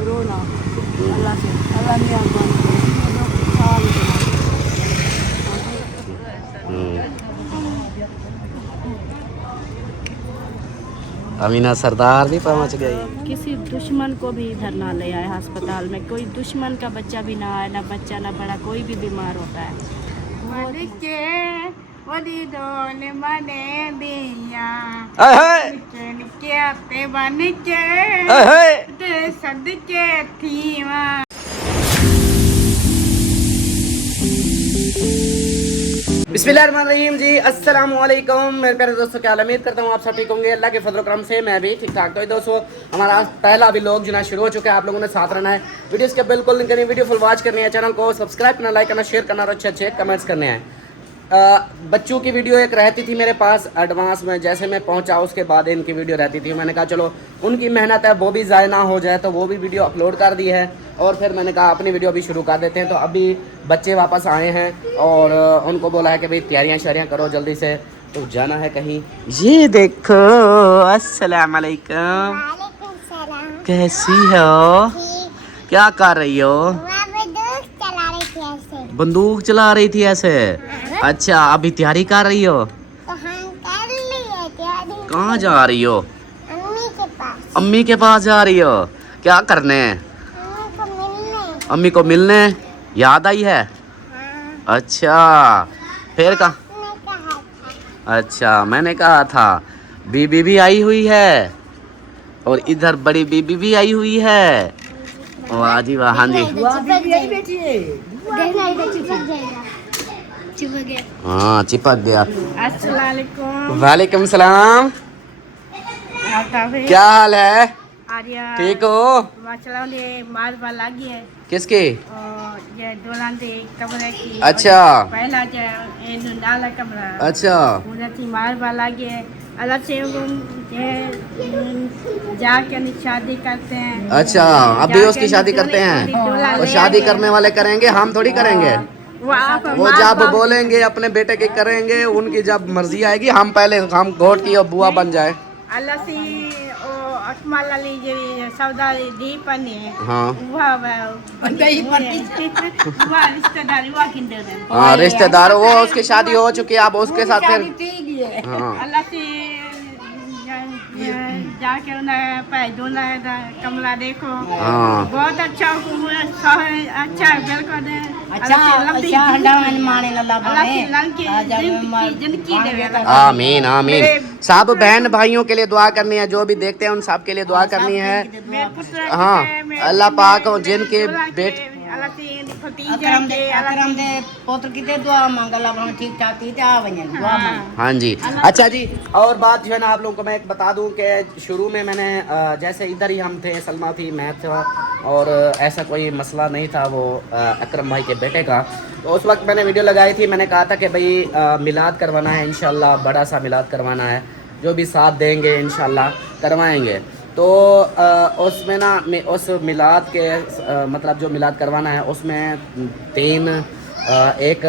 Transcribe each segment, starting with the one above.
रोना अल्लाह से, अल्लाह मेहरबान करे। अमीना सरदार भी पहुंच गई। किसी दुश्मन को भी इधर ना ले आए अस्पताल में, कोई दुश्मन का बच्चा भी ना आए, ना बच्चा ना बड़ा, कोई भी बीमार होता है। बिस्मिल्लाहिर्रहमानिर्रहीम जी, अस्सलाम वालेकुम मेरे प्यारे दोस्तों, क्या उम्मीद करता हूँ आप सब ठीक होंगे। अल्लाह के फजल करम से मैं भी ठीक ठाक। तो दोस्तों हमारा पहला व्लॉग जो ना शुरू हो चुका है। आप लोगों ने साथ रहना है, वीडियोस के बिल्कुल नहीं करनी, वीडियो फुल वॉच करनी है, चैनल को सब्सक्राइब करना, लाइक करना, शेयर करना और अच्छे अच्छे कमेंट्स करने हैं। बच्चों की वीडियो एक रहती थी मेरे पास एडवांस में, जैसे मैं पहुंचा उसके बाद इनकी वीडियो रहती थी। मैंने कहा चलो उनकी मेहनत है वो भी ज़ाय ना हो जाए, तो वो भी वीडियो अपलोड कर दी है। और फिर मैंने कहा अपनी वीडियो भी शुरू कर देते हैं। तो अभी बच्चे वापस आए हैं और उनको बोला है कि भाई तैयारियां शारियां करो जल्दी से, तो जाना है कहीं। ये देखो, अस्सलाम वालेकुम, कैसी हो, क्या कर रही हो? बंदूक चला रही थी ऐसे? अच्छा, अभी तैयारी कर रही हो? तो हम कर लिए तैयारी। कहाँ जा रही हो? अम्मी के पास। अम्मी के पास जा रही हो? क्या करने? अम्मी को मिलने। अम्मी को मिलने? याद आई है? हाँ। अच्छा, फिर कहा? आपने कहा था। अच्छा, मैंने कहा था। बीबी भी आई हुई है और इधर बड़ी बीबी भी आई हुई है। वाह जी वाह। हाँ जी, हाँ चिपक गया। अस्सलाम वालेकुम। वालेकुम सलाम, क्या हाल है? आर्या ठीक हो? माशाल्लाह दे मार बा लगी है किसके? और ये डोलान दे कमरे की। अच्छा। पहला जो ये डाला कमरा। अच्छा, उधर की मार बा लगी है। अलग से जाके शादी करते हैं। अच्छा, अभी उसकी शादी करते हैं? और शादी करने वाले करेंगे, हम थोड़ी करेंगे। वो जब बोलेंगे अपने बेटे की करेंगे, उनकी जब मर्जी आएगी। हम पहले हम गोट की और बुआ बन जाए। अल्लाह से अटमाला लीजिए सौदा दी पने। हाँ रिश्तेदारी हुआ किंदर है। हाँ, रिश्तेदार वो उसकी शादी हो चुकी है, अब उसके साथ फिर हाँ। अल्लाह से जाके उन्हें पैदो ना कमरा देखो। हाँ। बहुत अच्छा अच्छा बिल्कुल आमीन आमीन। सब बहन भाइयों के लिए दुआ करनी है, जो भी देखते हैं उन सब के लिए दुआ करनी है। हाँ, अल्लाह पाक जिनके बेटे हाँ जी। अच्छा जी, और बात जो है ना आप लोगों को मैं एक बता दूं कि शुरू में मैंने जैसे इधर ही हम थे, सलमा थी, मैं था, और ऐसा कोई मसला नहीं था वो अकरम भाई के बेटे का। तो उस वक्त मैंने वीडियो लगाई थी, मैंने कहा था कि भाई मिलाद करवाना है इंशाल्लाह, बड़ा सा मिलाद करवाना है, जो भी साथ देंगे इंशाल्लाह करवाएंगे। तो उसमें ना उस मिलाद के मतलब जो मिलाद करवाना है उसमें तीन एक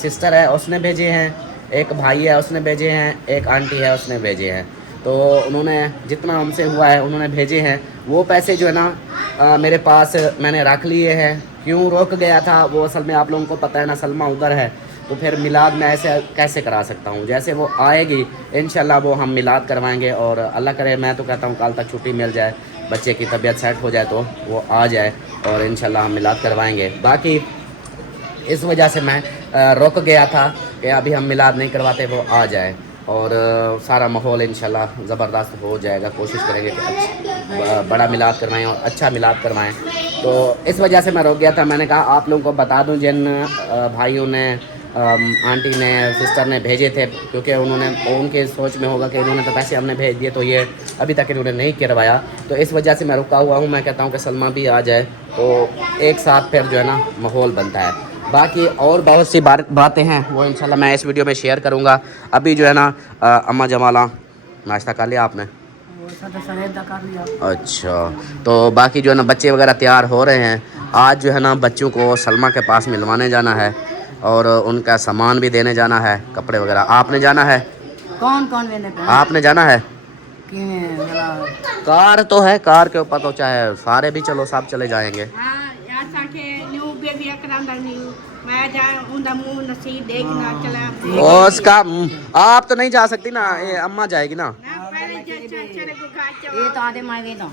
सिस्टर है उसने भेजे हैं, एक भाई है उसने भेजे हैं, एक आंटी है उसने भेजे हैं। तो उन्होंने जितना हमसे हुआ है उन्होंने भेजे हैं। वो पैसे जो है ना मेरे पास मैंने रख लिए हैं। क्यों रोक गया था वो असल में आप लोगों को पता है ना, सलमा उधर है, तो फिर मिलाद में ऐसे कैसे करा सकता हूँ। जैसे वो आएगी इंशाल्लाह वो हम मिलाद करवाएंगे, और अल्लाह करे मैं तो कहता हूँ कल तक छुट्टी मिल जाए, बच्चे की तबीयत सेट हो जाए तो वो आ जाए और इंशाल्लाह हम मिलाद करवाएंगे। बाकी इस वजह से मैं रुक गया था कि अभी हम मिलाद नहीं करवाते, वो आ जाए और सारा माहौल इंशाल्लाह ज़बरदस्त हो जाएगा। कोशिश करेंगे कि बड़ा मिलाद करवाएं और अच्छा मिलाद करवाएं। तो इस वजह से मैं रुक गया था। मैंने कहा आप लोगों को बता दूं जिन भाइयों ने आंटी ने सिस्टर ने भेजे थे, क्योंकि उन्होंने उनके सोच में होगा कि इन्होंने तो पैसे हमने भेज दिए तो ये अभी तक इन्होंने नहीं करवाया, तो इस वजह से मैं रुका हुआ हूँ। मैं कहता हूँ कि सलमा भी आ जाए तो एक साथ फिर जो है ना माहौल बनता है। बाकी और बहुत सी बातें हैं वो इंशाल्लाह मैं इस वीडियो में शेयर करूँगा। अभी जो है ना अम्मा जमाला नाश्ता कर लिया आपने? अच्छा, तो बाकी जो है ना बच्चे वगैरह तैयार हो रहे हैं। आज जो है ना बच्चों को सलमा के पास मिलवाने जाना है और उनका सामान भी देने जाना है, कपड़े वगैरह। आपने जाना है? कौन कौन लेने पे? आपने जाना है? कार तो है, कार के ऊपर तो चाहे सारे भी चलो, सब चले जाएंगे। और उसका आप तो नहीं जा सकती ना, ये अम्मा जाएगी ना।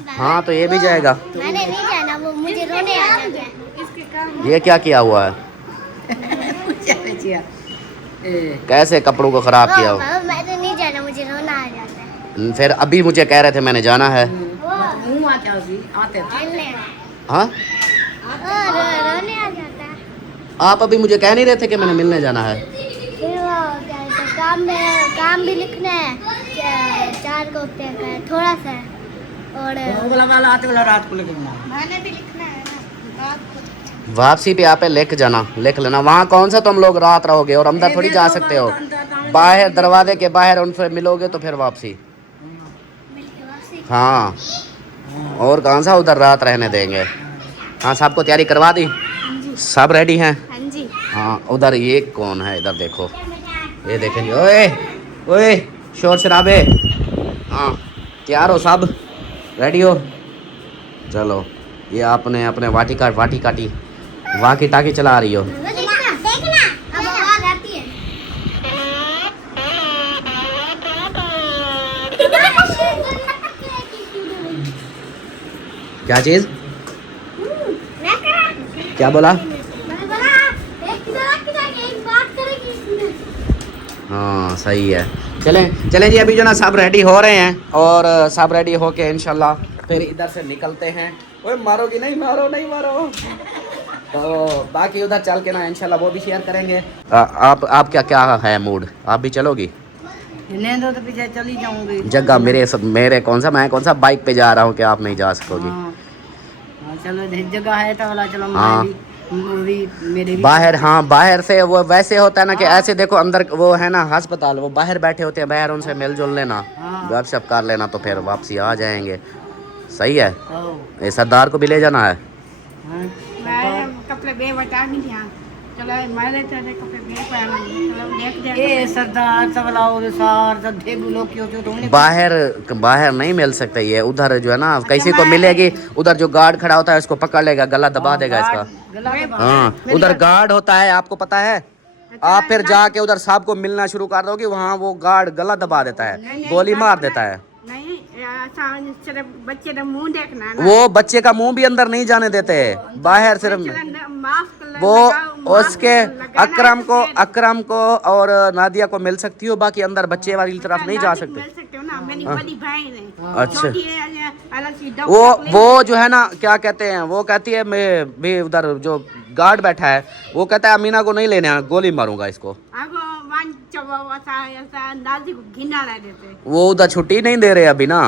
हाँ तो ये भी जाएगा। मैंने नहीं जाना, वो मुझे रोने आ जाता है। ये क्या किया हुआ है? कैसे कपड़ों को खराब किया हो? मैंने नहीं जाना, मुझे रोना आ जाता है। फिर अभी मुझे कह रहे थे मैंने जाना है। हाँ रोने आ जाता है। आप अभी मुझे कह नहीं रहे थे कि मैंने मिलने जाना है? फिर वो क्या कहते हैं, काम भी लिखना है, 4 कॉपी का है, थोड़ा सा है। और रात को लिखना मैंने भी लिखना है ना, रात को। वापसी पे आप लिख जाना, लिख लेना। वहाँ कौन सा तुम लोग रात रहोगे और अंदर थोड़ी जा सकते हो। बाहर दरवाजे के बाहर उनसे मिलोगे तो फिर वापसी। हाँ और कौन सा उधर रात रहने देंगे। हाँ सबको तैयारी करवा दी, सब रेडी हैं? हाँ जी। हाँ उधर ये कौन है, इधर देखो, ये देखेंगे। ओए ओए शोर शराबे। हाँ तैयार हो सब, रेडी हो? चलो ये आपने अपने वाटी काटी वाकी टाकी चला रही हो। देखना अब आवाज आती है। क्या चीज? क्या बोला? हाँ सही है। चलें जी, अभी जो ना सब रेडी हो रहे हैं और सब रेडी होके इंशाल्लाह फिर इधर से निकलते हैं। ओए मारोगी नहीं, मारो। तो बाकी उधर चल के ना इंशाल्लाह वो भी शेयर करेंगे। आप क्या है मूड, आप भी चलोगी? तो पीछे चली जाऊंगी। जगह मेरे कौन सा बाइक पे जा रहा हूँ कि आप नहीं जा सकोगी। चलो जगह है तो वाला चलो। हाँ। मेरे भी बाहर, हाँ बाहर से वो वैसे होता है ना कि ऐसे देखो अंदर वो है ना अस्पताल, वो बाहर बैठे होते हैं, बाहर उनसे मिलजुल लेना, गपशप कर लेना तो फिर वापसी आ जाएंगे। सही है। ये सरदार को भी ले जाना है। कपड़े बे बता नहीं दिया। चलो मारे तेरे कपड़े बे पहना चलो देख दे। ये सरदार सबलाओ सार सब ढेगू लोग क्यों तो तुमने बाहर नहीं मिल सकते ये, उधर जो है ना किसी को मिलेगी, उधर जो गार्ड खड़ा होता है उसको पकड़ लेगा, गला दबा देगा इसका। हाँ उधर गार्ड होता है, आपको पता है। आप फिर जाके उधर साहब को मिलना शुरू कर दोगे, वहाँ वो गार्ड गला दबा देता है, गोली मार देता है। नहीं ऐसा बच्चे का मुंह देखना ना। वो बच्चे का मुंह भी अंदर नहीं जाने देते, बाहर सिर्फ वो उसके अकरम को और नादिया को मिल सकती हो, बाकी अंदर बच्चे वाली तरफ नहीं जा सकते। मिल सकते हो ना, मेरी बड़ी बहन है। अच्छा वो जो है ना क्या कहते हैं, वो कहती है मैं भी उधर जो गार्ड बैठा है वो कहता है अमीना को नहीं लेने, गोली मारूंगा इसको। वो उधर छुट्टी नहीं दे रहे अभी ना,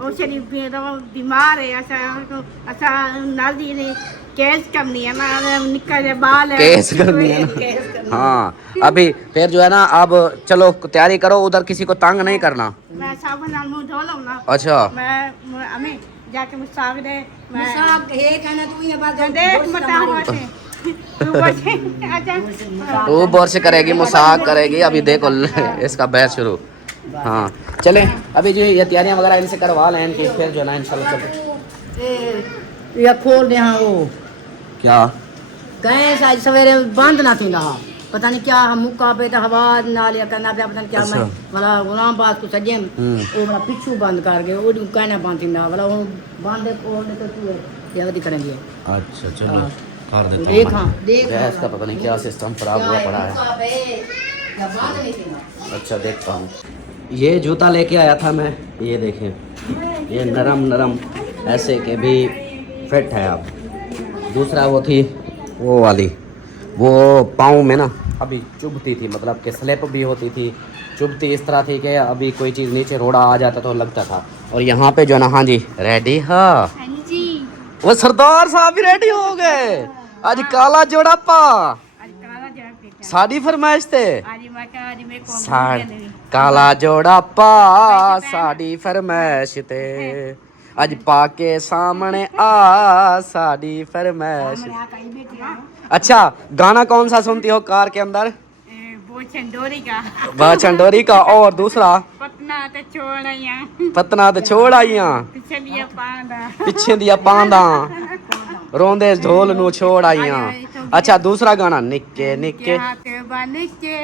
बीमार है। ऐसा नाजी ने केस करनी है ना, निकल बाल है, केस करनी है ना। हाँ अभी फिर जो है ना, अब चलो तैयारी करो, उधर किसी को तंग नहीं करना। मैं साबुन नाल मुंह धो लूं ना। अच्छा मैं अमी जाके मुसाग दे, मुसाग है कहना तू ये बात देख बताऊं ऐसे वो बोर्श करेगी, मुसाक करेगी, अभी देखो इसका बहस शुरू। हाँ चले अभी जो ये तैयारियां वगैरह इनसे करवा लें इनकी, फिर जो है ना इंशाल्लाह सब ये खोल दे। हाँ वो क्या गए आज सवेरे बंद ना थी रहा, पता नहीं क्या मुक्का पे तो हवा ना लिया करना पे, पता नहीं क्या। मैं वाला गुलाम बात को सजे वो वाला पिछू बंद कर गए, वो कहना बंद थी ना वाला वो बंद खोल दे तो तू ये गति करेंगे। अच्छा चलो कर देता हूं। देख गैस का पता नहीं क्या सिस्टम खराब हुआ पड़ा है। अच्छा देखता हूँ। ये जूता लेके आया था मैं, ये देखें, ये नरम ऐसे के भी फिट है। अब दूसरा वो थी वो वाली, वो पाँव में ना अभी चुभती थी, मतलब कि स्लिप भी होती थी, चुभती इस तरह थी कि अभी कोई चीज़ नीचे रोड़ा आ जाता तो लगता था। और यहाँ पे जो ना, हाँ जी रेडी। हाँ वो सरदार साहब भी रेडी हो गए। आज काला जोड़ापा साड़ी फरमाइश थे, काला जोड़ापा साड़ी फरमाइश थे, आज पाके सामने आ साड़ी फरमाइश। अच्छा गाना कौन सा सुनती हो कार के अंदर? वो चंदोरी का वह चंडोरी का, और दूसरा पतना तो छोड़ आया पतना तो छोड़ आईया पिछे दिया पांदा पिछे दिया पांदा रोंदे ढोल नू छोड़ आईया। अच्छा दूसरा गाना निक्के निक्के हाथ बन के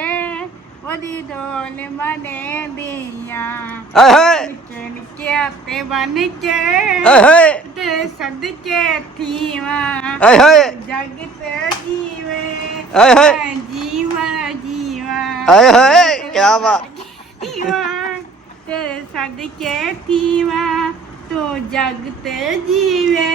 वदी ढोल मने दिया अहे निके निके हाथ बन के अहे ते सदके थीवा अहे जगत जीवे अहे जीवा जीवा अहे क्या बात। जीवा ते सदके थीवा तो जगत जीवे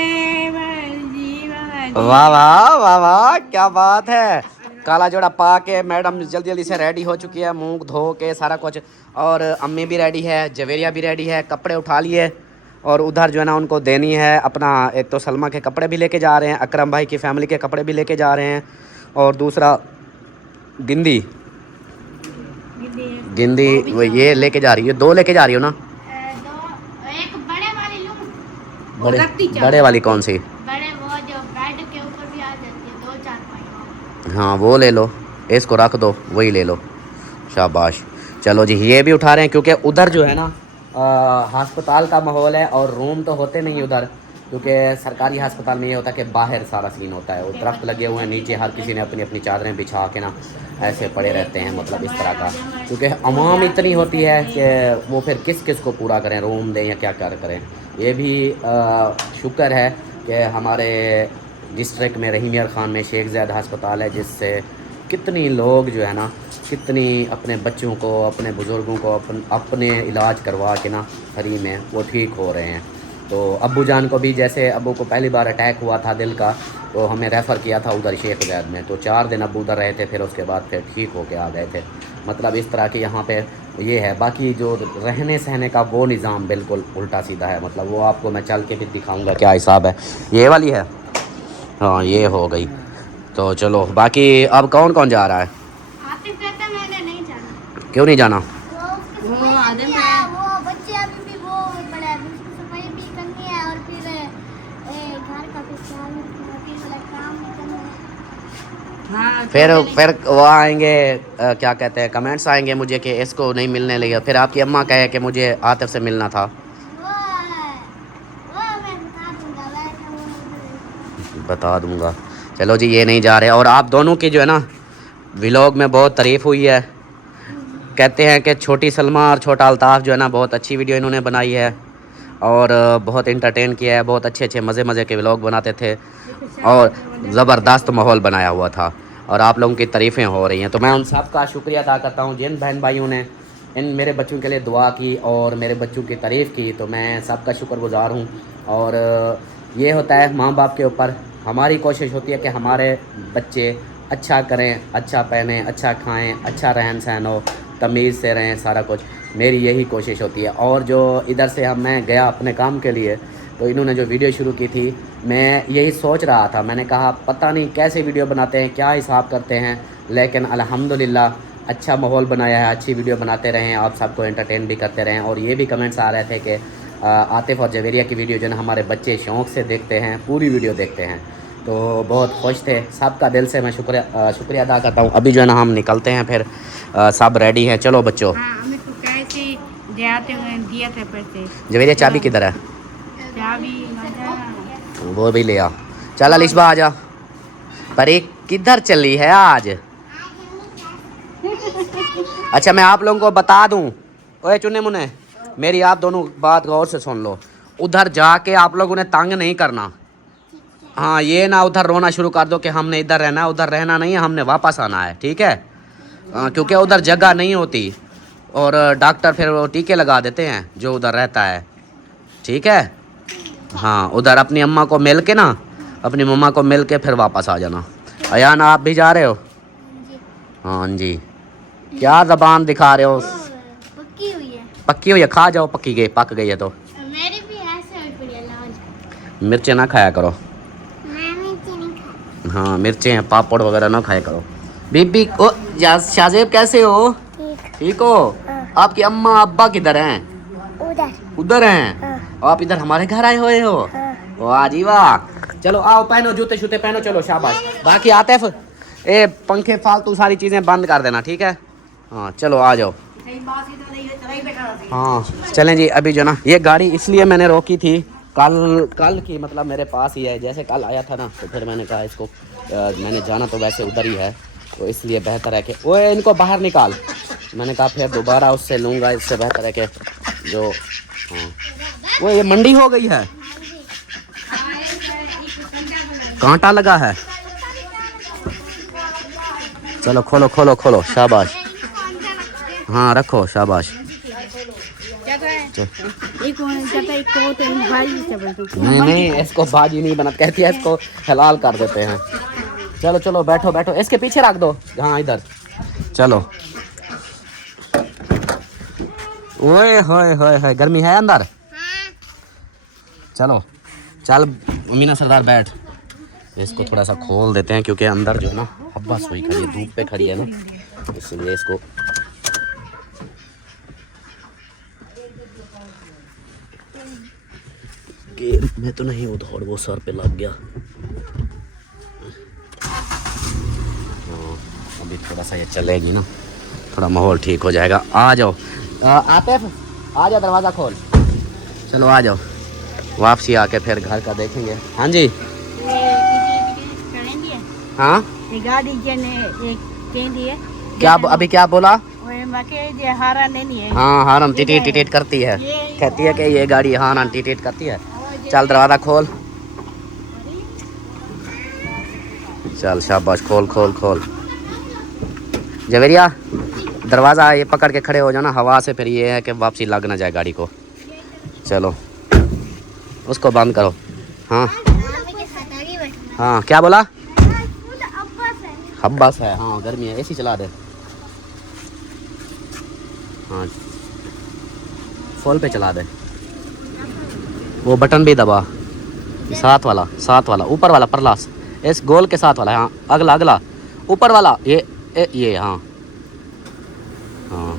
जीवा वाह वाह वाह वाह क्या बात है। काला जोड़ा पा के मैडम जल्दी जल्दी से रेडी हो चुकी है, मुंह धो के सारा कुछ, और अम्मी भी रेडी है, जवेरिया भी रेडी है, कपड़े उठा लिए और उधर जो है ना उनको देनी है अपना, एक तो सलमा के कपड़े भी लेके जा रहे हैं, अकरम भाई की फैमिली के कपड़े भी लेके जा रहे हैं, और दूसरा गिंदी गिंदी वो ये लेके जा रही है, 2 लेके जा रही हो ना। एक बड़े वाली लूं, बड़े वाली कौन सी? बड़े वो जो बेड के ऊपर भी आ जाती है, 2 4 5। हाँ वो ले लो, इसको रख दो, वही ले लो, शाबाश। चलो जी ये भी उठा रहे हैं क्योंकि उधर जो है ना अस्पताल का माहौल है और रूम तो होते नहीं उधर, क्योंकि सरकारी अस्पताल में ये होता है कि बाहर सारा सीन होता है, वो दरख्त लगे हुए हैं नीचे, हर किसी ने अपनी अपनी चादरें बिछा के ना ऐसे पड़े रहते हैं, मतलब इस तरह का, क्योंकि अवाम इतनी होती है कि वो फिर किस किस को पूरा करें, रूम दें या क्या क्या करें। ये भी शुक्र है कि हमारे डिस्ट्रिक्ट में रहीम यार ख़ान में शेख ज़ैद अस्पताल है, जिससे कितनी लोग जो है ना कितनी अपने बच्चों को अपने बुज़ुर्गों को अपने इलाज करवा के ना फ्री में वो ठीक हो रहे हैं। तो अब्बू जान को भी, जैसे अब्बू को पहली बार अटैक हुआ था दिल का, तो हमें रेफ़र किया था उधर शेख ज़ैद में, तो 4 दिन अब्बू उधर रहे थे, फिर उसके बाद फिर ठीक होके आ गए थे। मतलब इस तरह के यहाँ पे ये है। बाकी जो रहने सहने का वो निज़ाम बिल्कुल उल्टा सीधा है, मतलब वो आपको मैं चल के भी दिखाऊँगा क्या हिसाब है। ये वाली है, हाँ ये हो गई। तो चलो बाकी अब कौन कौन जा रहा है? आतिफ कहता मैंने नहीं जाना। क्यों नहीं जाना? वो आदम है, वो बच्चे अभी भी वो बड़ा है, उसकी सफाई भी करनी है और फिर घर का भी ख्याल रखना, फिर वाला काम भी करना है। हाँ फिर वो आएंगे क्या कहते हैं, कमेंट्स आएंगे मुझे कि इसको नहीं मिलने लगे, फिर आपकी अम्मा कहे कि मुझे आतिफ से मिलना था। वो मैं बता दूंगा, वैसे वो बता दूंगा। चलो जी ये नहीं जा रहे। और आप दोनों की जो है ना व्लॉग में बहुत तारीफ़ हुई है, कहते हैं कि छोटी सलमा और छोटा अल्ताफ़ जो है ना बहुत अच्छी वीडियो इन्होंने बनाई है और बहुत इंटरटेन किया है, बहुत अच्छे अच्छे मज़े मज़े के व्लॉग बनाते थे और ज़बरदस्त माहौल बनाया हुआ था और आप लोगों की तारीफ़ें हो रही हैं। तो मैं उन सब का शुक्रिया अदा करता हूँ जिन बहन भाइयों ने इन मेरे बच्चों के लिए दुआ की और मेरे बच्चों की तारीफ़ की, तो मैं सबका शुक्रगुज़ार हूँ। और ये होता है माँ बाप के ऊपर, हमारी कोशिश होती है कि हमारे बच्चे अच्छा करें, अच्छा पहने, अच्छा खाएं, अच्छा रहन सहन हो, तमीज़ से रहें, सारा कुछ मेरी यही कोशिश होती है। और जो इधर से मैं गया अपने काम के लिए, तो इन्होंने जो वीडियो शुरू की थी, मैं यही सोच रहा था, मैंने कहा पता नहीं कैसे वीडियो बनाते हैं, क्या हिसाब करते हैं, लेकिन अल्हम्दुलिल्लाह अच्छा माहौल बनाया है, अच्छी वीडियो बनाते रहें, आप सबको एंटरटेन भी करते रहें। और ये भी कमेंट्स आ रहे थे कि आतिफ और जवेरिया की वीडियो जो है हमारे बच्चे शौक़ से देखते हैं, पूरी वीडियो देखते हैं, तो बहुत खुश थे। सबका दिल से मैं शुक्रिया अदा करता हूँ। अभी जो है ना हम निकलते हैं, फिर सब रेडी हैं। चलो बच्चों, हाँ हमें तो कैसे जाते हुए दिया था पैसे। जवेरिया चाबी किधर है? चाबी वो भी ले आ। चल अलिशबा आ जा। पर एक किधर चली है आज? अच्छा मैं आप लोगों को बता दूं, ओए चुने मुने, मेरी आप दोनों बात गौर से सुन लो। उधर जाके आप लोगों ने तंग नहीं करना, हाँ ये ना उधर रोना शुरू कर दो कि हमने इधर रहना है, उधर रहना नहीं है, हमने वापस आना है, ठीक है? क्योंकि उधर जगह नहीं होती और डॉक्टर फिर वो टीके लगा देते हैं जो उधर रहता है, ठीक है? हाँ उधर अपनी अम्मा को मिल के ना, अपनी मम्मा को मिल के फिर वापस आ जाना। अयान आप भी जा रहे हो? हाँ जी। क्या ज़बान दिखा रहे हो? पक्की हुई है। पक्की हुई है, खा जाओ, पक्की गई, पक गई है तो। मेरी भी ऐसे हुई पड़ी है लाल। मिर्चें ना खाया करो। मैं मिर्ची नहीं खाती। हाँ मिर्चें पापड़ वगैरह ना खाया करो। बीबी ओ शाहजेब कैसे हो? ठीक हो? आपकी अम्मा अब्बा किधर हैं? उधर हैं। आप इधर हमारे घर आए हुए हो? वाह जी वाह। चलो आओ, पहनो जूते शूते पहनो, चलो शाबाश। बाकी आतिफ ए पंखे फालतू सारी चीज़ें बंद कर देना, ठीक है। हाँ चलो आ जाओ। हाँ चलें जी। अभी जो ना ये गाड़ी इसलिए मैंने रोकी थी, कल की मतलब मेरे पास ही है। जैसे कल आया था ना तो फिर मैंने कहा इसको मैंने जाना तो वैसे उधर ही है, तो इसलिए बेहतर है कि वो इनको बाहर निकाल। मैंने कहा फिर दोबारा उससे लूँगा, इससे बेहतर है कि जो हाँ वो ये मंडी हो गई है, कांटा लगा है। चलो खोलो खोलो खोलो, शाबाश। हाँ रखो, शाबाश। नहीं नहीं इसको भाजी नहीं बनत कहती है, इसको हलाल कर देते हैं। चलो चलो बैठो बैठो, इसके पीछे रख दो। हाँ इधर चलो। ओए होए होए होए, गर्मी है अंदर। चलो चल मीना सरदार बैठ। इसको थोड़ा सा खोल देते हैं क्योंकि अंदर जो है ना हब्बा सोई खड़ी है, धूप पे खड़ी है ना, इसलिए इसको मैं तो नहीं उधौड़, वो सर पे लग गया। अभी थोड़ा सा ये चलेगी ना, थोड़ा माहौल ठीक हो जाएगा। आ जाओ आतिफ, आ जाओ, दरवाज़ा खोल। चलो आ जाओ, वापसी आके फिर घर का देखेंगे। हाँ जी हाँ क्या अभी क्या बोला? हाँ हारन टिटेट टिटेट करती है, कहती है कि ये गाड़ी हारन टिटेट करती है। चल दरवाज़ा खोल, चल शाबाश, खोल खोल खोल। जवेरिया दरवाज़ा ये पकड़ के खड़े हो जाना हवा से, फिर ये है कि वापसी लग ना जाए गाड़ी को। चलो उसको बंद करो। हाँ हाँ क्या बोला? हब्बास है। हाँ गर्मी है, एसी चला दे। हाँ फुल पे चला दे, वो बटन भी दबा, साथ वाला ऊपर वाला परलास, इस गोल के साथ वाला। हाँ अगला अगला ऊपर वाला, ये हाँ हाँ।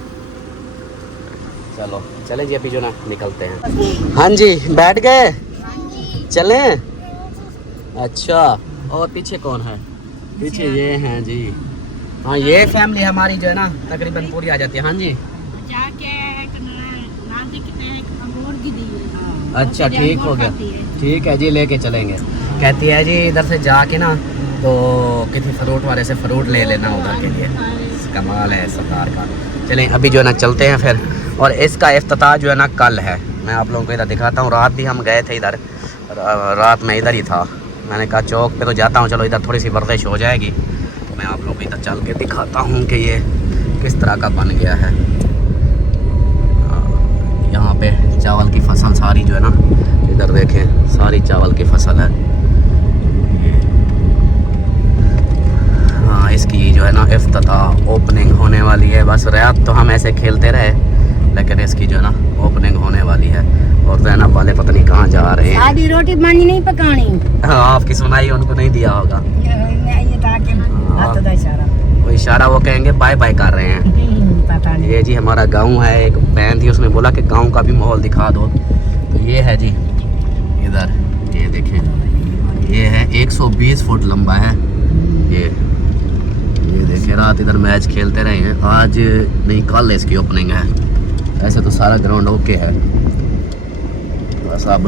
चलो चले जी, अभी जो ना निकलते हैं। हाँ जी बैठ गए, चलें। अच्छा और पीछे कौन है? पीछे ये हैं जी। हाँ ये फैमिली हमारी जो है ना तकरीबन पूरी आ जाती है। हाँ जी अच्छा ठीक हो गया, ठीक है जी, लेके चलेंगे। कहती है जी इधर से जाके ना तो किसी फ्रूट वाले से फ्रूट ले लेना उधर के लिए। कमाल है सरकार का। चलें अभी जो है ना चलते हैं फिर। और इसका इफ्तिताह जो है ना कल है। मैं आप लोगों को इधर दिखाता हूँ। रात भी हम गए थे इधर, रात में इधर ही था। मैंने कहा चौक पे तो जाता हूँ, चलो इधर थोड़ी सी वर्जिश हो जाएगी, तो मैं आप लोगों को इधर चल के दिखाता हूँ कि ये किस तरह का बन गया है। यहाँ पे चावल की फसल सारी जो है ना, इधर देखें सारी चावल की फसल है। हाँ इसकी जो है ना इफ्तिताह ओपनिंग होने वाली है। बस रात तो हम ऐसे खेलते रहे, लेकिन इसकी जो है ना ओपनिंग होने वाली है। और जैनब वाले पता नहीं कहाँ जा रहे हैं। आधी रोटी पानी नहीं पकानी। हाँ आपकी सुनाई उनको नहीं दिया होगा। वो इशारा वो कहेंगे बाय बाय कर रहे हैं। पता नहीं। ये जी हमारा गांव है। एक बहन थी उसने बोला कि गांव का भी माहौल दिखा दो, तो ये है जी इधर। ये देखें ये है 120 फुट लंबा है। ये देखें रात इधर मैच खेलते रहे हैं। आज नहीं कल इसकी ओपनिंग है। ऐसे तो सारा ग्राउंड ओके है, बस अब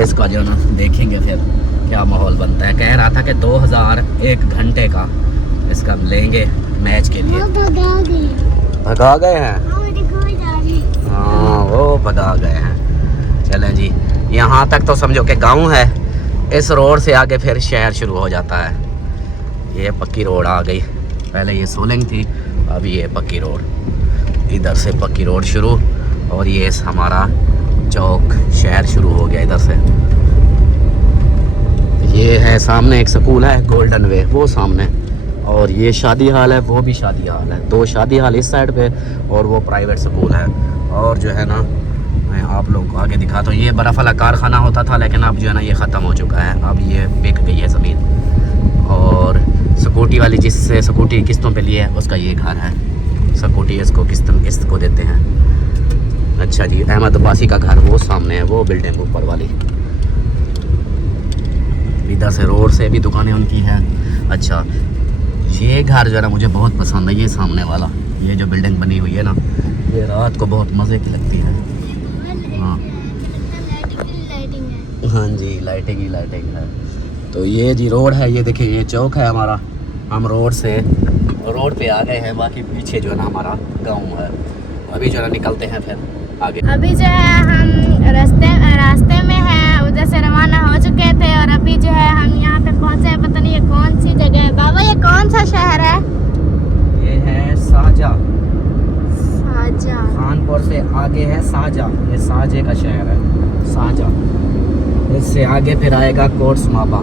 इसका जो ना देखेंगे फिर क्या माहौल बनता है। कह रहा था कि 2001 घंटे का इसका लेंगे मैच के लिए। भगा गए हैं। हाँ वो भगा गए हैं। चलें जी, यहाँ तक तो समझो कि गांव है। इस रोड से आगे फिर शहर शुरू हो जाता है। ये पक्की रोड आ गई, पहले ये सोलिंग थी, अभी ये पक्की रोड। इधर से पक्की रोड शुरू और ये हमारा चौक शहर शुरू हो गया इधर से। ये है सामने एक स्कूल है गोल्डन वे, वो सामने। और ये शादी हाल है, वो भी शादी हाल है। 2 शादी हाल इस साइड पे और वो प्राइवेट स्कूल है। और जो है ना मैं आप लोगों को आगे दिखाता हूँ। ये बर्फ़ वाला कारखाना होता था, लेकिन अब जो है ना ये ख़त्म हो चुका है। अब ये बिक गई है ज़मीन। और स्कूटी वाली जिससे स्कूटी किस्तों पे लिए है उसका ये घर है। स्कूटी इसको किस्त को देते हैं। अच्छा जी, अहमद अब्बासी का घर वो सामने है, वो बिल्डिंग ऊपर वाली। इधर से रोड से भी दुकानें उनकी हैं। अच्छा ये घर जो है ना मुझे बहुत पसंद है, ये सामने वाला, ये जो बिल्डिंग बनी हुई है ना, ये रात को बहुत मज़े की लगती है। हाँ हाँ जी, लाइटिंग ही लाइटिंग है। तो ये जी रोड है, ये देखिए ये चौक है हमारा, हम रोड पे आ गए हैं। बाकी पीछे जो है ना हमारा गांव है। अभी जो है ना निकलते हैं फिर आगे। अभी जो है हम रास्ते में हैं, उधर से रवाना हो चुके थे और अभी जो है हम यहाँ पे पहुँचे हैं। पता नहीं ये कौन सी जगह है। बाबा ये कौन सा शहर है? ये है शाहजा, शाहजा। खानपुर से आगे है शाहजा, ये शाहजे का शहर है शाहजा। इससे आगे फिर आएगा कोटसमाबा,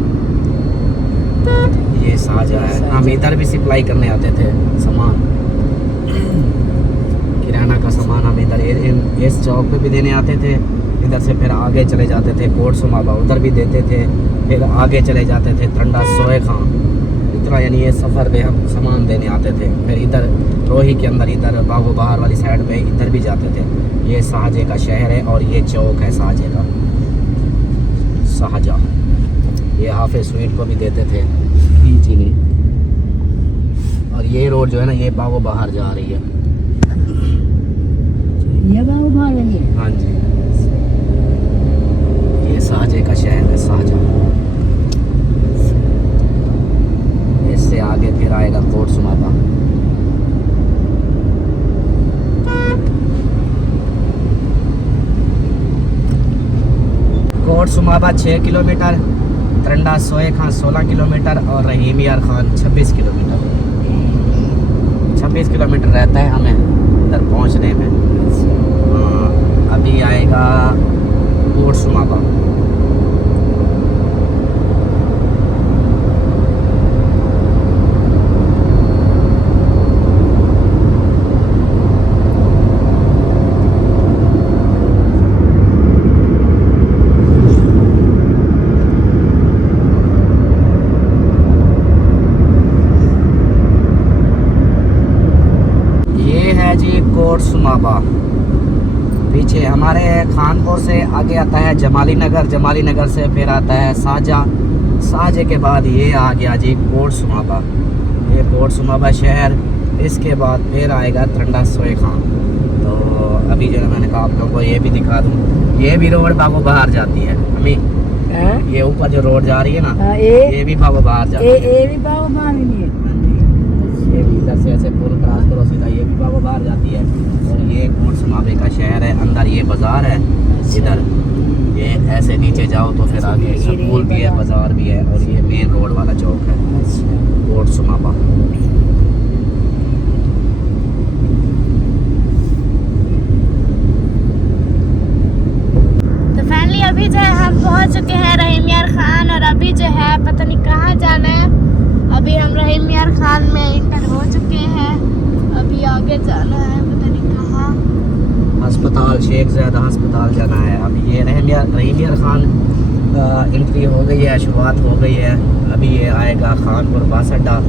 ये शाहजा है। हम इधर भी सप्लाई करने आते थे सामान, किराना का सामान हम इधर इस चौक पे भी देने आते थे। इधर से फिर आगे चले जाते थे कोटसमाबा, उधर भी देते थे। फिर आगे चले जाते थे तंडा सोए खां, इतना यानी ये सफ़र पे हम सामान देने आते थे। फिर इधर रोही के अंदर, इधर बागो बहार वाली साइड पे इधर भी जाते थे। ये शाहजे का शहर है और ये चौक है शाहजे का, शाहजा। ये हाफिज स्वीट को भी देते थे चीनी। और ये रोड जो है ना, ये बागो बहार जा रही है। ये बाबू भार है। हाँ जी, ये शाहजे का शहर है शाहजा। इससे आगे फिर आएगा कोटसमाबा। कोटसमाबा 6 किलोमीटर, तरंडा सोए खां 16 किलोमीटर और रहीम यार खान 26 किलोमीटर। 26 किलोमीटर रहता है हमें इधर पहुंचने में। अभी आएगा कोटसमाबा। ये है जी कोटसमाबा। पीछे हमारे खानपुर से आगे आता है जमाली नगर, जमाली नगर से फिर आता है शाहजा, शाहजे के बाद ये आ गया जी कोटसमाबा, ये कोटसमाबा शहर। इसके बाद फिर आएगा तरंडा सोए खां। तो अभी जो है मैंने कहा आप लोगों को ये भी दिखा दूँ, ये भी रोड बागो बहार जाती है। अभी ये ऊपर जो रोड जा रही है ना, ये भी बागो बहार जाती है। ये भी बाबू भार नहीं है। ये भी इधर से ऐसे पुल क्रॉस करो सीधा, ये भी बागो बहार जाती है। और ये कोटसमाबे का शहर है, अंदर ये बाजार है। इधर ये ऐसे नीचे जाओ तो फिर आगे स्कूल भी है, बाजार भी है और ये मेन रोड वाला चौक है कोटसमाबा। तो फाइनली अभी जो है हम पहुंच चुके हैं रहीम यार खान और अभी जो है पता नहीं कहाँ जाना है। अभी हम रहीम यार खान में इंटर हो चुके हैं, अभी आगे जाना है पता नहीं कहाँ। अस्पताल शेख ज़ायदा अस्पताल जाना है। अभी ये रहीम यार खान एंट्री हो गई है, शुरुआत हो गई है। अभी ये आएगा खानपुर बस अड्डा।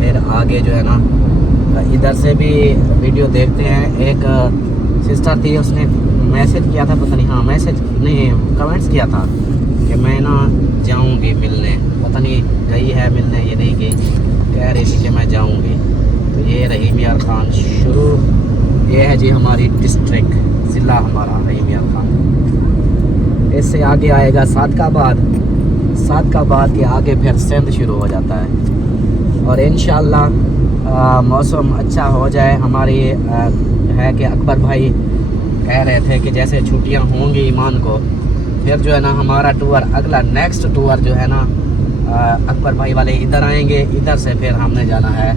फिर आगे जो है ना, इधर से भी वीडियो देखते हैं। एक सिस्टर थी, उसने मैसेज किया था, पता नहीं, हाँ मैसेज नहीं कमेंट्स किया था कि मैं ना जाऊंगी मिलने, पता नहीं गई है मिलने ये नहीं गई, कह रही थी कि मैं जाऊंगी। तो ये रहीम यार खान शुरू, ये है जी हमारी डिस्ट्रिक्ट, ज़िला हमारा रहीम यार खान। इससे आगे आएगा सादकाबाद, सादकाबाद के आगे फिर सिंध शुरू हो जाता है। और इंशाअल्लाह मौसम अच्छा हो जाए, हमारी है कि अकबर भाई कह रहे थे कि जैसे छुट्टियां होंगी ईमान को, फिर जो है ना हमारा टूर, अगला नेक्स्ट टूर जो है ना अकबर भाई वाले इधर आएंगे। इधर से फिर हमने जाना है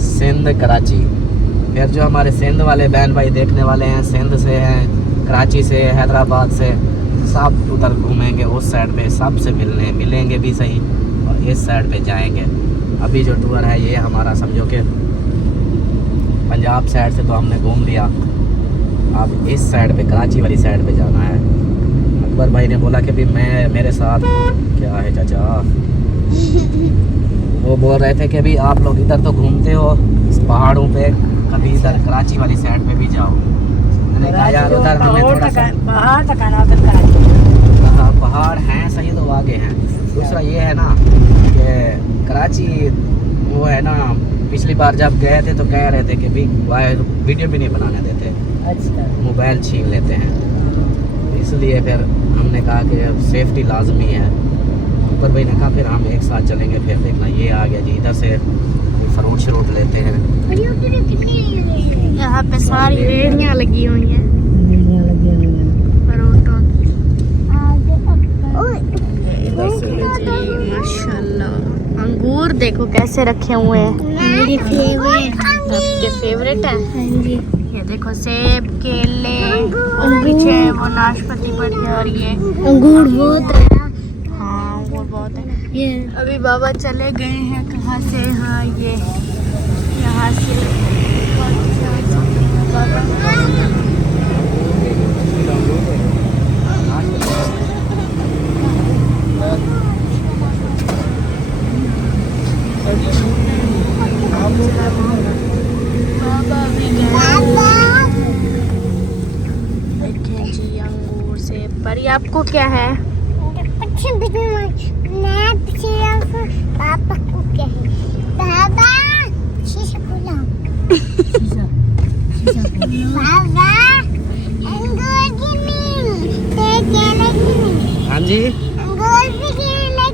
सिंध कराची। फिर जो हमारे सिंध वाले बहन भाई देखने वाले हैं, सिंध से हैं, कराची से, हैदराबाद से, सब उधर घूमेंगे उस साइड पे, सब से मिलेंगे भी सही और इस साइड पे जाएंगे। अभी जो टूर है ये हमारा समझो कि पंजाब साइड से तो हमने घूम लिया, अब इस साइड पे कराची वाली साइड पे जाना है। अकबर भाई ने बोला कि भी मेरे साथ क्या है चाचा, वो बोल रहे थे कि भी आप लोग इधर तो घूमते हो इस पहाड़ों पे, कभी इधर कराची वाली साइड पे भी जाओ। मैंने कहा यार उधर हमें थोड़ा सा पहाड़ हैं सही तो आगे हैं। दूसरा ये है ना कि कराची वो है ना, पिछली बार जब गए थे तो कह रहे थे कि भी वीडियो भी नहीं बनाने देते, अच्छा मोबाइल छीन लेते हैं। इसलिए फिर हमने कहा कि अब सेफ्टी लाजमी है। ऊपर भाई ने कहा फिर हम एक साथ चलेंगे। फिर देखना ये आ गया जी, इधर से फ्रूट श्रूट लेते हैं। यहाँ पे सारी रेहड़ियाँ लगी हुई हैं फरूटों की। इधर से माशाल्लाह अंगूर देखो कैसे रखे हुए हैं। मेरी फेवरेट, आपके फेवरेट है। ये देखो सेब, केले, पीछे वो नाशपाती पड़ी है और ये अंगूर बहुत है। हाँ अंगूर बहुत है। ये अभी बाबा चले गए हैं कहाँ से? हाँ ये यहाँ से बाबा भी देखें जी अंगूर से। पर आपको क्या है? पापा को क्या है? बाबा शीशा खोलो। बाबा अंगूर गिनी, केले गिनी। हाँ जी, अंगूर भी लेना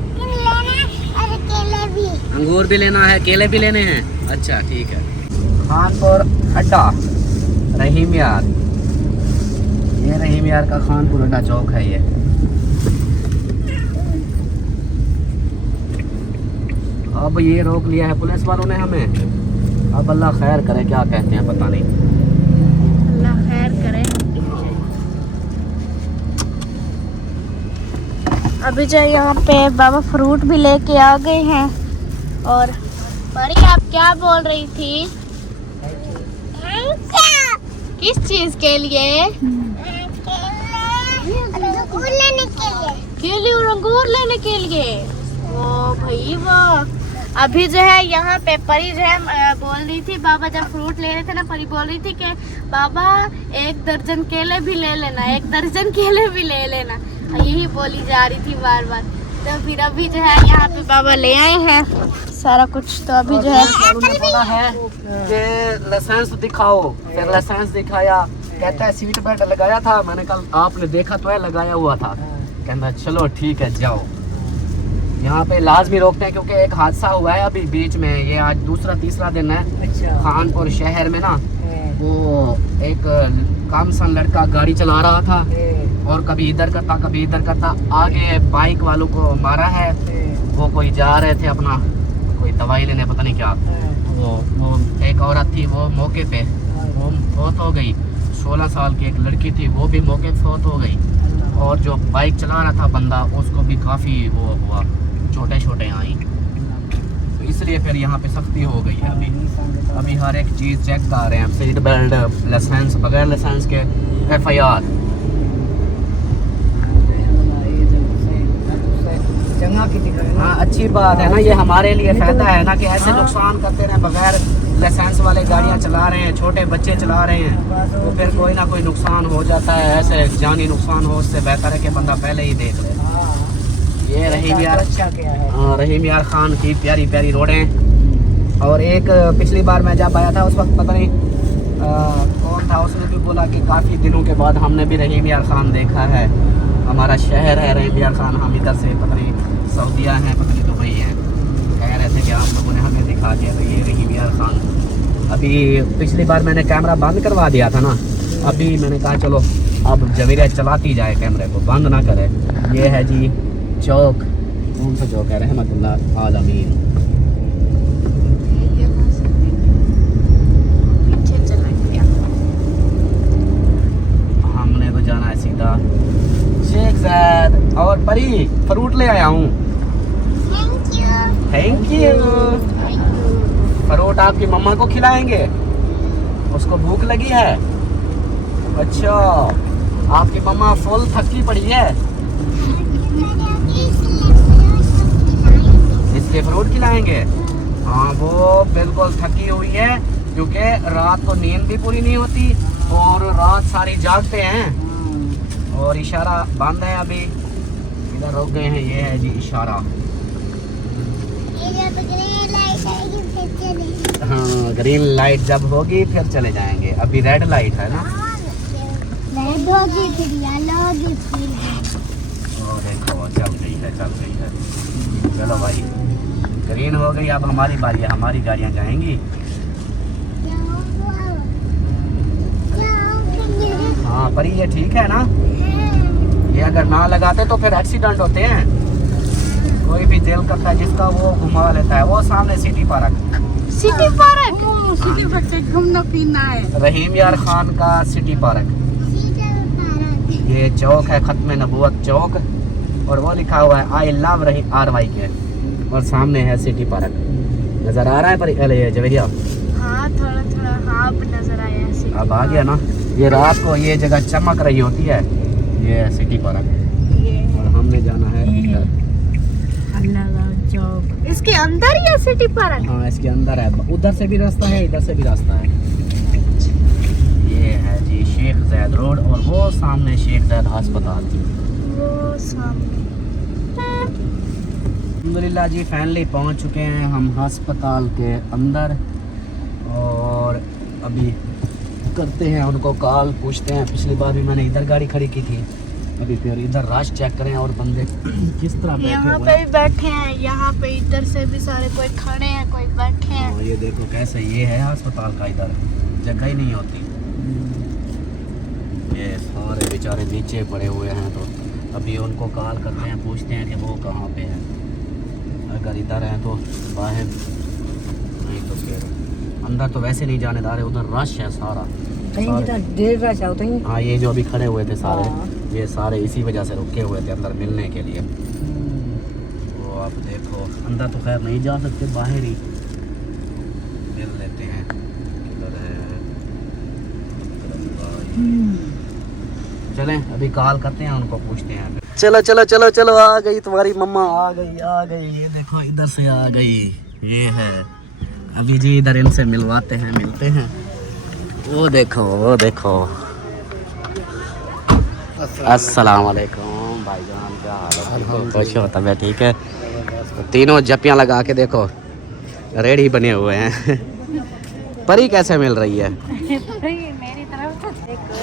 और केले भी। अंगूर भी लेना है, केले भी लेने हैं। अच्छा ठीक है। खानपुर अड्डा, रहीम यार। ये रहीम यार का खानपुर अड्डा चौक है ये। अब ये रोक लिया है पुलिस वालों ने हमें। अब अल्लाह खैर करे, क्या कहते हैं पता नहीं। अल्लाह खैर करे। अभी जो यहाँ पे बाबा फ्रूट भी लेके आ गए हैं। और परी आप क्या बोल रही थी? किस चीज के लिए? अंगूर लेने के लिए। केले और अंगूर लेने के लिए। ओ भाई वाह। अभी जो है यहाँ पे परी जो है बोल रही थी, बाबा जब फ्रूट ले रहे थे ना, परी बोल रही थी कि बाबा 1 दर्जन केले भी ले लेना, 1 दर्जन केले भी ले लेना। यही बोली जा रही थी बार बार। तो फिर अभी जो है यहाँ पे बाबा ले आए हैं सारा कुछ। तो अभी जो है बोला है कि लाइसेंस दिखाओ। फिर लाइसेंस दिखाया, कहता है सीट बेल्ट लगाया था। मैंने कल आपने देखा तो है लगाया हुआ था। कहता चलो ठीक है जाओ। यहाँ पे लाजमी रोकते हैं क्योंकि एक हादसा हुआ है अभी बीच में। ये आज दूसरा तीसरा दिन है। अच्छा खानपुर शहर में ना, वो एक कामसन लड़का गाड़ी चला रहा था और कभी इधर करता कभी इधर करता, आगे बाइक वालों को मारा है। वो कोई जा रहे थे अपना कोई दवाई लेने, पता नहीं क्या। वो एक औरत थी, वो मौके पे वो फौत हो गई। 16 साल की एक लड़की थी, वो भी मौके पे फौत हो गई। और जो बाइक चला रहा था बंदा, उसको भी काफ़ी वो हुआ, छोटे छोटे आई। तो इसलिए फिर यहाँ पे सख्ती हो गई है। अभी हर एक चीज़ चेक कर रहे हैं। सीट बेल्ट, लाइसेंस, बगैर लाइसेंस के FIR। हाँ अच्छी बात है ना, ये हमारे लिए फ़ायदा है ना कि ऐसे नुकसान करते रहे बगैर लाइसेंस वाले गाड़ियाँ चला रहे हैं, छोटे बच्चे चला रहे हैं, तो फिर कोई ना कोई नुकसान हो जाता है। ऐसे जानी नुकसान हो, उससे बेहतर है कि बंदा पहले ही देख ले। ये रहीम यार, हाँ रहीम यार खान की प्यारी प्यारी रोडें। और एक पिछली बार मैं जब आया था उस वक्त पता नहीं कौन था, उसने भी बोला कि काफ़ी दिनों के बाद हमने भी रहीम यार खान देखा है। हमारा शहर है रहीम यार खान, हम इधर से पता नहीं सऊदिया हैं, पता नहीं दुबई हैं। कह रहे थे कि आप लोगों ने हमें दिखा दिया। तो ये रहीम यार खान। अभी पिछली बार मैंने कैमरा बंद करवा दिया था ना, अभी मैंने कहा चलो अब जमीरा चलाती जाए, कैमरे को बंद ना करे। ये है जी चौक, कौन सा चौक है? रहमतुल्लाह आलमीन। हमने तो जाना है सीधा शेख ज़ैद। और परी फ्रूट ले आया हूँ। Thank you. फ्रूट आपकी मम्मा को खिलाएंगे, उसको भूख लगी है। अच्छा आपकी मम्मा फुल थकी पड़ी है, इसलिए फ्रूट खिलाएंगे। हाँ वो बिल्कुल थकी हुई है क्योंकि रात को नींद भी पूरी नहीं होती और रात सारी जागते हैं। और इशारा बंद है, अभी इधर रुक गए हैं। ये है जी इशारा। ये जब ग्रीन लाइट आएगी फिर चलेंगे। हाँ, ग्रीन लाइट जब होगी फिर चले जाएंगे। अभी रेड लाइट है ना। रेड होगी फिर येलो होगी फिर ओ देखो चल गई है, चल गई है। चलो भाई, ग्रीन हो गई, अब हमारी बारी है, हमारी गाड़ियाँ जाएंगी। हाँ पर ये ठीक है ना, ये अगर ना लगाते तो फिर एक्सीडेंट होते हैं। कोई भी दिल करता है जिसका वो घुमा लेता है। वो सामने city park, city park, city park से घूमना फिरना है। रहीम यार खान का सिटी पार्क। ये चौक है खत्म नबूवत चौक, और वो लिखा हुआ है आई लव रहीम RY के, और सामने है सिटी पार्क। नजर आ रहा है पर जवेरिया? हाँ थोड़ा थोड़ा हाँ अब नजर आया है सिटी अब आ गया ना। ये रात को ये जगह चमक रही होती है, ये सिटी पार्क। ये और हमने जाना है इधर। चौक इसके अंदर ही है सिटी पार्क। हाँ इसके अंदर है, उधर से भी रास्ता है, इधर से भी रास्ता है। ये है जी शेख जैद रोड, और वो सामने शेख जैद अस्पताल। वो सामने अल्हम्दुलिल्लाह जी फाइनली पहुंच चुके हैं हम अस्पताल के अंदर, और अभी करते हैं उनको कॉल, पूछते हैं। पिछली बार भी मैंने इधर गाड़ी खड़ी की थी, अभी फिर इधर रश चेक करें और बंदे किस तरह बैठे यहाँ हुए पे हैं। भी बैठे हैं, यहाँ पे इधर से भी सारे कोई खड़े हैं कोई बैठे हैं। और ये देखो कैसे, ये है अस्पताल का, इधर जगह ही नहीं होती। ये सारे बेचारे नीचे पड़े हुए हैं, तो अभी उनको कॉल करते हैं, पूछते हैं कि वो कहाँ पे है। अगर इधर हैं तो बाहर, नहीं तो फिर अंदर तो वैसे नहीं जाने दे रहे, उधर रश है सारा। देर रश होता ही। हाँ ये जो अभी खड़े हुए थे सारे, हाँ। ये सारे इसी वजह से रुके हुए थे अंदर मिलने के लिए। वो आप देखो, अंदर तो खैर नहीं जा सकते, बाहर ही मिल लेते हैं। किधर है? चलें अभी कॉल करते हैं उनको, पूछते हैं। चलो चलो चलो चलो, आ गई तुम्हारी मम्मा, आ गई आ गई। ये देखो इधर से आ गई, ये है। अभी जी इधर इनसे मिलवाते हैं, मिलते हैं। वो देखो वो देखो। अस्सलाम वालेकुम भाईजान, क्या हाल है? खुश हो? तबीयत ठीक है? तीनों जपियाँ लगा के देखो रेडी बने हुए हैं। परी कैसे मिल रही है? मेरी तरफ तो देखो।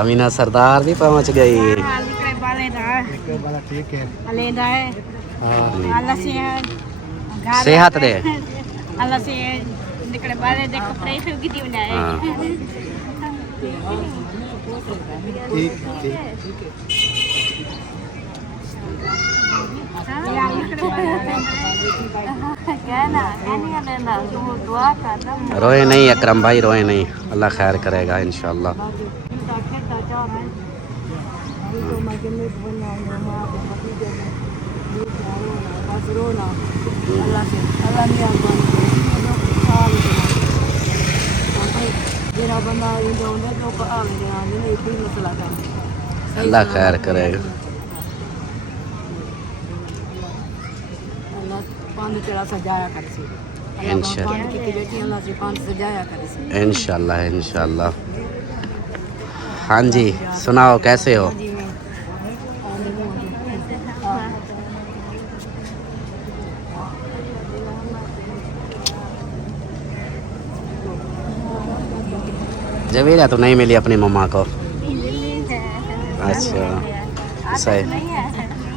अमीना सरदार भी पहुंच गई। ठीक है। सेहत दे। अल्लाह से निकले बारे देखो प्रेस की दी बनाए। हाँ। रोए नहीं अकरम भाई, रोए नहीं, अल्लाह खैर करेगा इंशाल्लाह। अल्लाह खैर करेगा। इंशाल्लाह इंशाल्लाह। हाँ जी सुनाओ, कैसे हो? जवेरा तो नहीं मिली अपनी मम्मा को। अच्छा सही।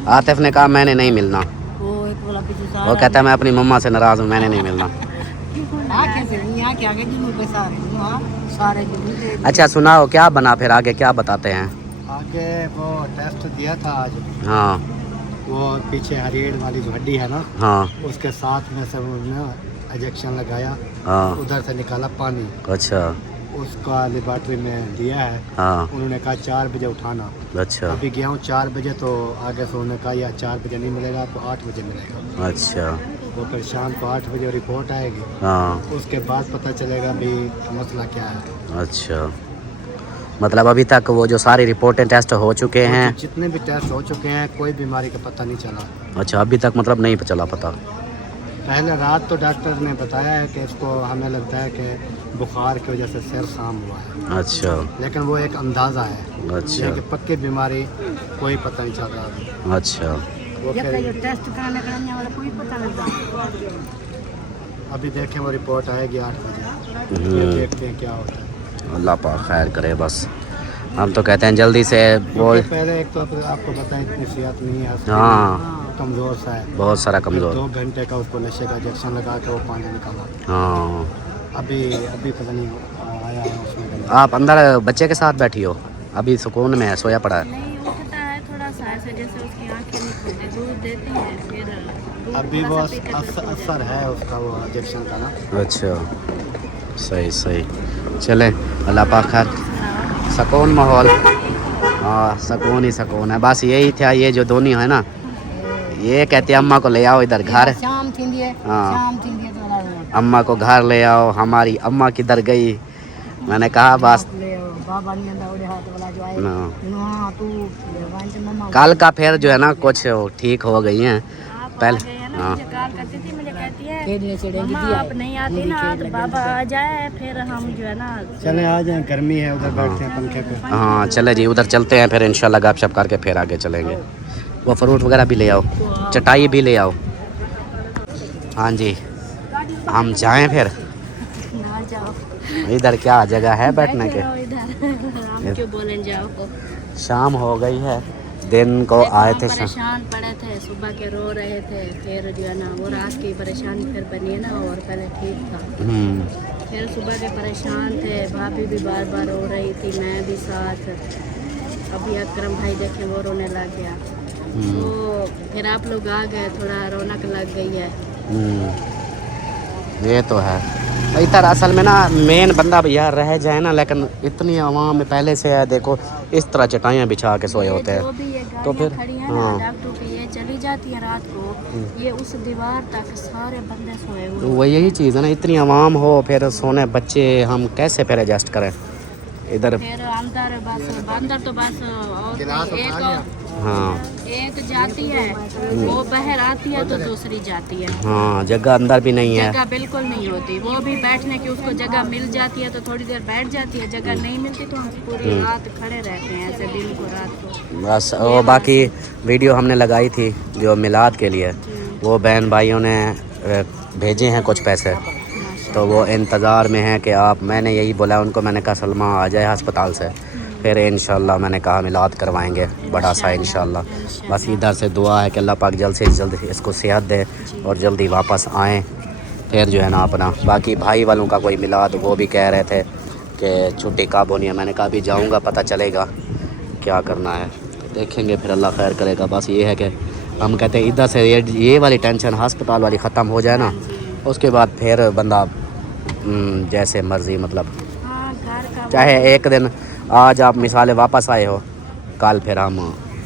आतिफ ने कहा मैंने नहीं मिलना, वो कहता है मैं अपनी मम्मा से नाराज हूँ, मैंने नहीं मिलना। अच्छा सुनाओ, क्या बना फिर आगे, क्या बताते हैं? आगे वो टेस्ट दिया था आज। हाँ वो पीछे हरीड़ वाली जो हड्डी है ना, हाँ उसके साथ में सब उन्होंने इंजेक्शन लगाया, हाँ। उधर से निकाला पानी, अच्छा उसका लेबॉर्ट्री में दिया है। हाँ उन्होंने कहा 4 बजे उठाना। अच्छा अभी गया हूँ 4 बजे, तो आगे से उन्होंने कहा या 4 बजे नहीं मिलेगा आपको, 8 बजे मिलेगा। अच्छा वो फिर शाम को 8 बजे रिपोर्ट आएगी, हाँ उसके बाद पता चलेगा भी मसला क्या है। अच्छा, मतलब अभी तक वो जो सारी रिपोर्टें टेस्ट हो चुके हैं? जितने भी टेस्ट हो चुके हैं कोई बीमारी का पता नहीं चला। अच्छा अभी तक मतलब नहीं चला पता। पहले रात तो डॉक्टर ने बताया है कि इसको हमें लगता है कि बुखार की वजह से सिर शाम हुआ है। अच्छा लेकिन वो एक अंदाज़ा है। अच्छा। ये कि पक्की बीमारी कोई पता नहीं चल रहा अभी। अच्छा। वो जब तक ये फिर टेस्ट कराने वाला कोई पता नहीं लगता। अभी देखें वो रिपोर्ट आएगी 8 बजे, ये देखते हैं क्या होता है। अल्लाह पाक खैर करे बस। हम तो कहते हैं जल्दी से वो। क्योंकि पहले एक तो आपको बताएं इतनी सेहत नहीं है उसकी, हाँ कमज़ोर सा है। बहुत सारा फिर कमज़ोर। 2 घंटे का उसको नशे का इंजेक्शन लगा के वो पानी निकाला। हाँ अभी पता नहीं आया है उसमें। आप अंदर बच्चे के साथ बैठी हो, अभी सुकून में है, सोया पड़ा है। नहीं उठता है थोड़ा सा ऐसे, जैसे उसकी आंखें नहीं खुलती, दूध देते हैं फिर दूध अभी थोड़ा वो सा पीकर फिर सो असर है उसका वो इंजेक्शन का ना। अच्छा सही सही। चले अल्लाह पाक खैर, सुकून माहौल। हाँ सुकून ही सुकून है बस। यही था, ये जो दोनों है ना, ये कहते हैं अम्मा को ले आओ इधर घर। शाम थी है, हाँ। शाम थी है तो अम्मा को घर ले आओ। हमारी अम्मा किधर गई? मैंने कहा बस बाबा नहीं आंदा उड़े हाथ वाला जो आए। हाँ। हाँ तू वांच मम्मा कल का फिर जो है ना कुछ ठीक हो गई हैं आप पहले। आ गए हैं ना, हाँ मुझे कॉल करती थी, मुझे कहती है खेलने से मम्मा आप नहीं आती ना तो बाबा आ जाए, फिर हम जो है ना चले आ जाएं, गर्मी है उधर बैठते हैं पंखे पे। हाँ चले जी उधर चलते हैं फिर इंशाल्लाह गपशप करके फिर आगे चलेंगे। वो फ्रूट वगैरह भी ले आओ, चटाई भी ले आओ। हाँ जी हम जाएं फिर। ना जाओ इधर क्या जगह है बैठने के? रहो इधर, हम क्यों बोलें जाओ। शाम हो गई है, दिन को देखो, आए हम थे परेशान पड़े थे, सुबह के रो रहे थे, फिर जो है ना वो रात की परेशानी फिर बनी है ना, और पहले ठीक था। फिर सुबह के परेशान थे, भाभी भी बार बार रो रही थी, मैं भी साथ। अभी अकरम भाई देखे वो रोने लग गया, तो फिर आप लोग आ गए, थोड़ा रौनक लग गई है। ये तो है इधर असल में ना मेन बंदा भैया रह जाए ना, लेकिन इतनी आवाम में पहले से है देखो इस तरह चटाइयाँ बिछा के सोए होते जो हैं। भी ये तो गाड़ियाँ फिर खड़ी हैं ना हाँ डॉक्टर की, ये चली जाती है रात को, ये उस दीवार तक सारे बंदे सोए तो हुए। वो यही चीज़ है ना, इतनी आवाम हो फिर सोने बच्चे, हम कैसे फिर एडजस्ट करें इधर। फिर अंदर तो बस और एक जाती है, वो बाहर आती है तो दूसरी जाती है। हाँ जगह अंदर भी नहीं है। जगह बिल्कुल नहीं होती, वो भी बैठने की उसको जगह मिल जाती है तो थोड़ी देर बैठ जाती है, जगह नहीं मिलती तो हम पूरी रात खड़े रहते हैं ऐसे दिन को रात को। बस वो बाकी वीडियो हमने लगाई थी जो मिलाद के लिए, वो बहन भाइयों ने भेजे हैं कुछ पैसे, तो वो इंतज़ार में है कि आप, मैंने यही बोला उनको, मैंने कहा सलमा आ जाए अस्पताल से, फिर इंशाल्लाह मैंने कहा मिलाद करवाएंगे बड़ा सा इंशाल्लाह। बस इधर से दुआ है कि अल्लाह पाक जल्द से जल्द इसको सेहत दे और जल्दी वापस आएँ फिर जो है ना अपना। बाकी भाई वालों का कोई मिलाद, वो भी कह रहे थे कि छुट्टी कब होनी है, मैंने कहा अभी जाऊँगा पता चलेगा क्या करना है, तो देखेंगे फिर अल्लाह खैर करेगा। बस ये है कि हम कहते हैं इधर से ये वाली टेंशन अस्पताल वाली ख़त्म हो जाए ना, उसके बाद फिर बंदा जैसे मर्ज़ी, मतलब हाँ घर का चाहे एक दिन आज आप मिसाल वापस आए हो, कल फिर हम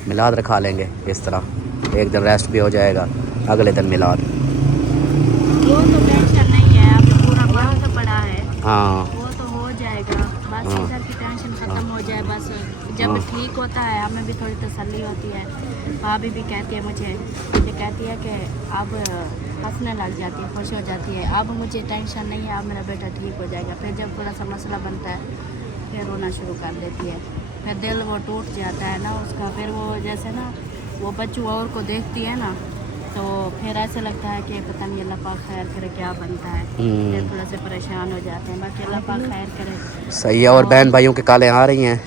मिलाद रखा लेंगे, इस तरह एक दिन रेस्ट भी हो जाएगा, अगले दिन मिलाद। वो तो टेंशन नहीं है, अब पूरा बंद पड़ा है, हाँ वो तो हो जाएगा। बस इधर की टेंशन खत्म हो जाए, बस जब ठीक होता है हमें भी थोड़ी तसल्ली होती है। भाभी भी कहती है मुझे कहती है कि अब हंसने लग जाती है, खुश हो जाती है, अब मुझे टेंशन नहीं है, अब मेरा बेटा ठीक हो जाएगा। फिर जब थोड़ा सा मसला बनता है फिर रोना शुरू कर देती है, फिर दिल वो टूट जाता है ना उसका, फिर वो जैसे ना वो बच्चों और को देखती है ना, तो फिर ऐसे लगता है कि पता नहीं अल्लाह पाक खैर करे क्या बनता है, फिर थोड़ा से परेशान हो जाते हैं। बाकी अल्लाह पाक खैर करे। सही है। और बहन भाइयों के कालें आ रही हैं,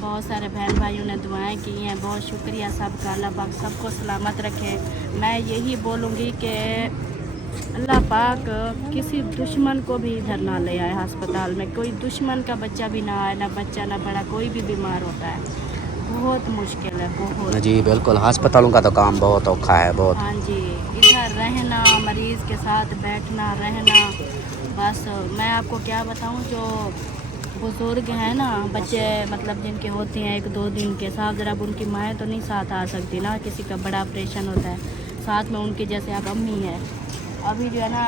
बहुत सारे बहन भाइयों ने दुआएं की हैं, बहुत शुक्रिया सबका, अल्लाह पाक सबको सलामत रखे। मैं यही बोलूँगी कि अल्लाह पाक किसी दुश्मन को भी इधर ना ले आए अस्पताल में, कोई दुश्मन का बच्चा भी ना आए, ना बच्चा ना बड़ा, कोई भी बीमार होता है, बहुत मुश्किल है बहुत। जी बिल्कुल, अस्पतालों का तो काम बहुत औखा है बहुत। हाँ जी, इधर रहना, मरीज़ के साथ बैठना रहना, बस मैं आपको क्या बताऊँ, जो बुज़ुर्ग हैं ना बच्चे, मतलब जिनके होते हैं 1-2 दिन के साथ, ज़रा उनकी माएँ तो नहीं साथ आ सकती ना, किसी का बड़ा ऑपरेशन होता है साथ में उनकी, जैसे अब अम्मी है। अभी जो है ना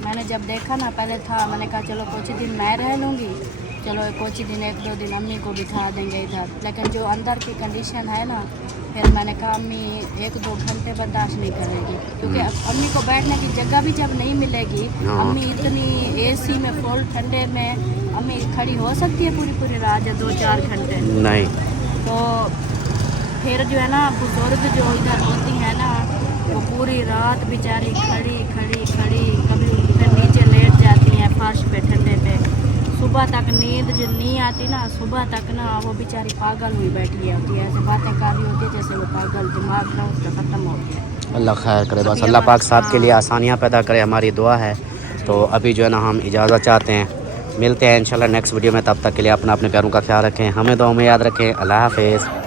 मैंने जब देखा ना, पहले था मैंने कहा चलो कुछ दिन मैं रह लूँगी, चलो कुछ दिन 1-2 दिन अम्मी को बिठा देंगे इधर, लेकिन जो अंदर की कंडीशन है ना, फिर मैंने कहा अम्मी 1-2 घंटे बर्दाश्त नहीं करेगी, क्योंकि अम्मी को बैठने की जगह भी जब नहीं मिलेगी, अम्मी इतनी एसी में फुल ठंडे में अम्मी खड़ी हो सकती है पूरी रात या 2-4 घंटे? नहीं। तो फिर जो है ना बुजुर्ग जो इधर होती है ना, वो पूरी रात बेचारी खड़ी, कभी फिर नीचे लेट जाती हैं फर्श पे ठंडे पे, सुबह तक नींद जो नहीं आती ना, सुबह तक ना वो बेचारी पागल हुई बैठी होती है, ऐसे बातें कर रही होती है जैसे वो पागल, दिमाग ना उसका ख़त्म हो गया। अल्लाह खैर करे, बस अल्लाह पाक सबके लिए आसानियाँ पैदा करे, हमारी दुआ है। तो अभी जो है ना हम इजाज़त चाहते हैं, मिलते हैं इंशाल्लाह नेक्स्ट वीडियो में, तब तक के लिए अपने प्यारों का ख्याल रखें, हमें दुआ में याद रखें। अल्लाह हाफ़िज़।